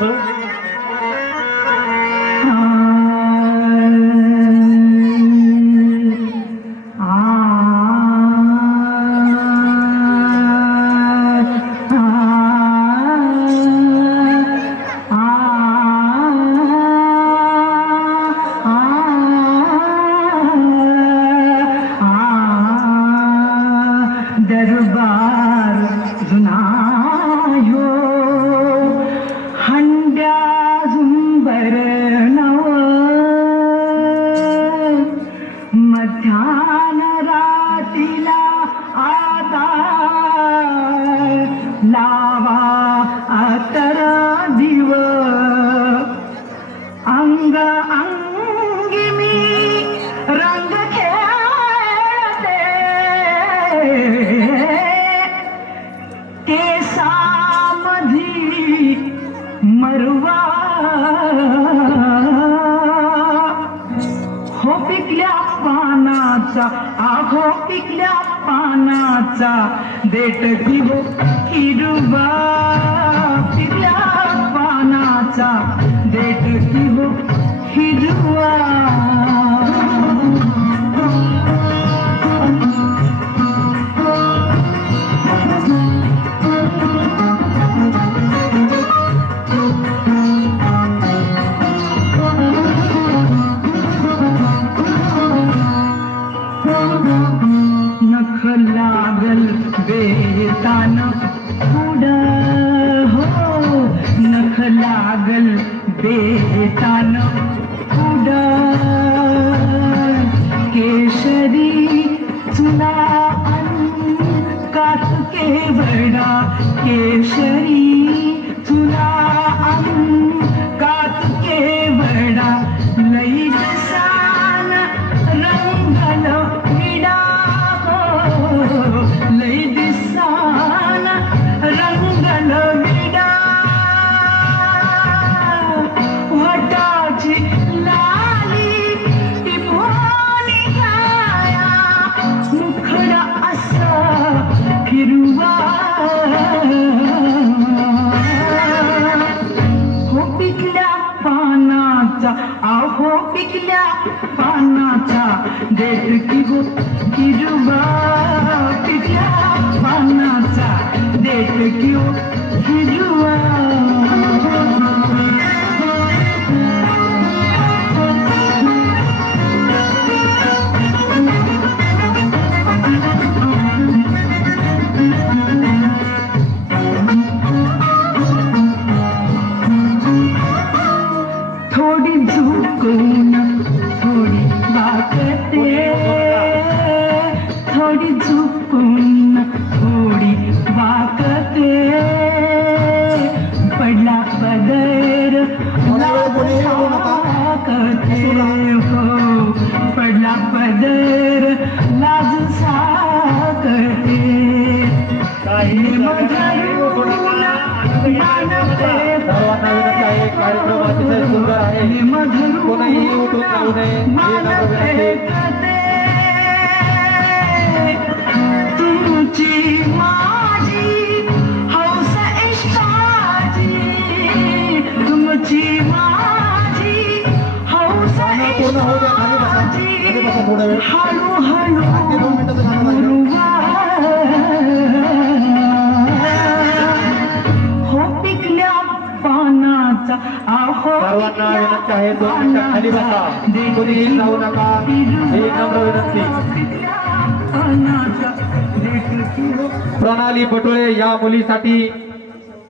तुमचं? दरबार जुना ह्यो हंड्या झुंबर नव मध्यान रातीला आता लावा अतर दिव अंग अंगी मी रंग खेळते केसामधी मरवा हो पिकल्या पानाचा आहो पिकल्या पानाचा देठ की हो हिरवा पिकल्या पानाचा देठ की हो हिरवा नख लागल बेतान पुढ हो नख लागल बेतान पुढ केशरी चुना कातके वडा केशरी चुना कातके वडा लई दिसान रंगल विडा लई दिसान रंगल विडा वटाची लाली टिपोनी गाया मुखडा असा हिरवा हो पिकल्या पानाचा आहो पिकल्या पानाचा देठ की हो हिरवा पिकल्या पानाचा देठ की हो हिरवा थोडी झुकून थोडी वाकते थोडी झुकून थोडी वाकते पडला पदर वाकते हो पडला पदर लाज साकते तुमची माझी हौस इष्टाची तुमची माझी हौस इष्टाची हळू हळू हो पिकल्या पानाचा आहो सर्वांना विनंती आहे 2 मिनिटं खाली बसा कोणीही जाऊ नका ही नम्र विनंती प्रणाली बटोळे या मुलीसाठी